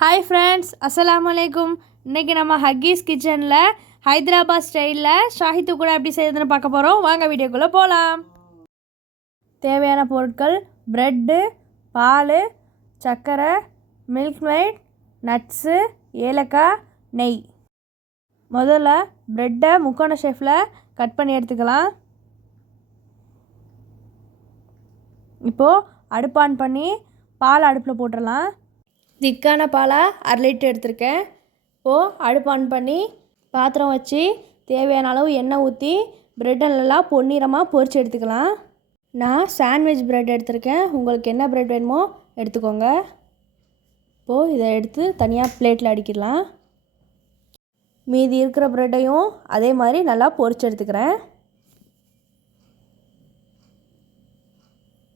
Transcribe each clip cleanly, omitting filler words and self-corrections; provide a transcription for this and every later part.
Hi friends, அஸ்ஸலாமு அலைக்கும். இன்றைக்கி நம்ம ஹக்கீஸ் கிச்சனில் ஹைதராபாத் ஸ்டைலில் ஷாஹி துக்குடா எப்படி செய்யுதுன்னு பார்க்க போகிறோம். வாங்க வீடியோக்குள்ளே போகலாம். தேவையான பொருட்கள்: ப்ரெட்டு, பால், சர்க்கரை, மில்க் மெய்ட், நட்ஸு, ஏலக்காய், நெய். முதல்ல ப்ரெட்டை முக்கோண ஷேப்பில் கட் பண்ணி எடுத்துக்கலாம். இப்போது அடுப்பு ஆன் பண்ணி பால் அடுப்பில் போட்டுடலாம். திக்கான பாலாக 1/2 லிட்டர் எடுத்திருக்கேன். இப்போது அடுப்பு ஆன் பண்ணி பாத்திரம் வச்சு தேவையான அளவு எண்ணெய் ஊற்றி ப்ரெட்டை நல்லா பொன்னிறமாக பொரித்து எடுத்துக்கலாம். நான் சாண்ட்விச் ப்ரெட் எடுத்திருக்கேன். உங்களுக்கு என்ன ப்ரெட் வேணுமோ எடுத்துக்கோங்க. இப்போது இதை எடுத்து தனியாக பிளேட்டில் அடிக்கிடலாம். மீதி இருக்கிற ப்ரெட்டையும் அதே மாதிரி நல்லா பொரித்து எடுத்துக்கிறேன்.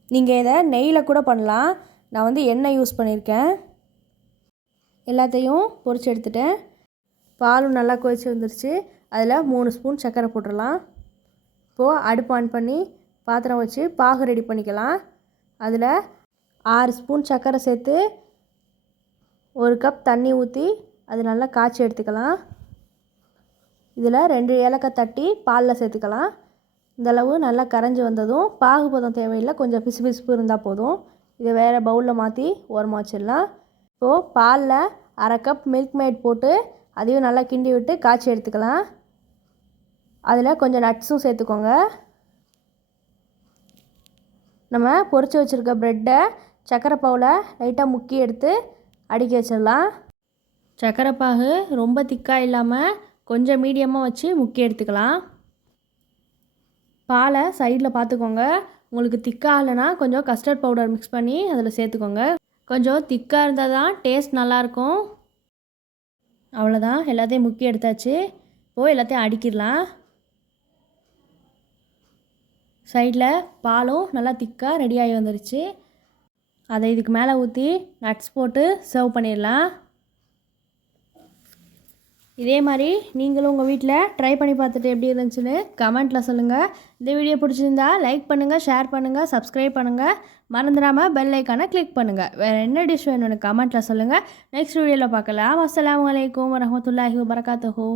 நீங்கள் இதை நெய்யில் கூட பண்ணலாம். நான் எண்ணெய் யூஸ் பண்ணியிருக்கேன். எல்லாத்தையும் பொரித்து எடுத்துட்டேன். பாலும் நல்லா கொதிச்சு வந்துருச்சு. அதில் 3 ஸ்பூன் சர்க்கரை போட்டுடலாம். இப்போது அடுப்பு ஆன் பண்ணி பாத்திரம் வச்சு பாகு ரெடி பண்ணிக்கலாம். அதில் 6 ஸ்பூன் சர்க்கரை சேர்த்து 1 கப் தண்ணி ஊற்றி அது நல்லா காய்ச்சி எடுத்துக்கலாம். இதில் 2 ஏலக்காய் தட்டி பாலில் சேர்த்துக்கலாம். இந்தளவு நல்லா கரைஞ்சி வந்ததும் பாகு பதம் தேவையில்லை, கொஞ்சம் பிசு பிசுப்பு இருந்தால் போதும். இதை வேறு பவுலில் மாற்றி ஓரமாக வச்சிடலாம். இப்போது பாலில் 1/2 கப் மில்க் மெய்ட் போட்டு அதையும் நல்லா கிண்டி விட்டு காய்ச்சி எடுத்துக்கலாம். அதில் கொஞ்சம் நட்ஸும் சேர்த்துக்கோங்க. நம்ம பொரித்து வச்சுருக்க ப்ரெட்டை சர்க்கரை பாவில் லைட்டாக முக்கி எடுத்து அடுக்கி வச்சிடலாம். சர்க்கரை பாகு ரொம்ப திக்காக இல்லாமல் கொஞ்சம் மீடியமாக வச்சு முக்கி எடுத்துக்கலாம். பாலை சைடில் பார்த்துக்கோங்க. உங்களுக்கு திக்காக இல்லைன்னா கொஞ்சம் கஸ்டர்ட் பவுடர் மிக்ஸ் பண்ணி அதில் சேர்த்துக்கோங்க. கொஞ்சம் திக்காக இருந்தால் தான் டேஸ்ட் நல்லாயிருக்கும். அவ்வளோதான், எல்லாத்தையும் முக்கி எடுத்தாச்சு. இப்போது எல்லாத்தையும் அடிக்கிடலாம். சைடில் பாலும் நல்லா திக்காக ரெடியாகி வந்துருச்சு. அதை இதுக்கு மேலே ஊற்றி நட்ஸ் போட்டு சர்வ் பண்ணிடலாம். இதே மாதிரி நீங்களும் உங்கள் வீட்டில் ட்ரை பண்ணி பார்த்துட்டு எப்படி இருந்துச்சுன்னு கமெண்ட்டில் சொல்லுங்கள். இந்த வீடியோ பிடிச்சிருந்தா லைக் பண்ணுங்கள், ஷேர் பண்ணுங்கள், சப்ஸ்கிரைப் பண்ணுங்கள். மறந்துடாமல் பெல் ஐக்கானை கிளிக் பண்ணுங்கள். வேறு என்ன டிஷ் வேணும்னு கமெண்ட்டில் சொல்லுங்கள். நெக்ஸ்ட் வீடியோவில் பார்க்கலாம். அஸ்ஸலாமு அலைக்கும் வரஹ்மத்துல்லாஹி வபரகாத்துஹு.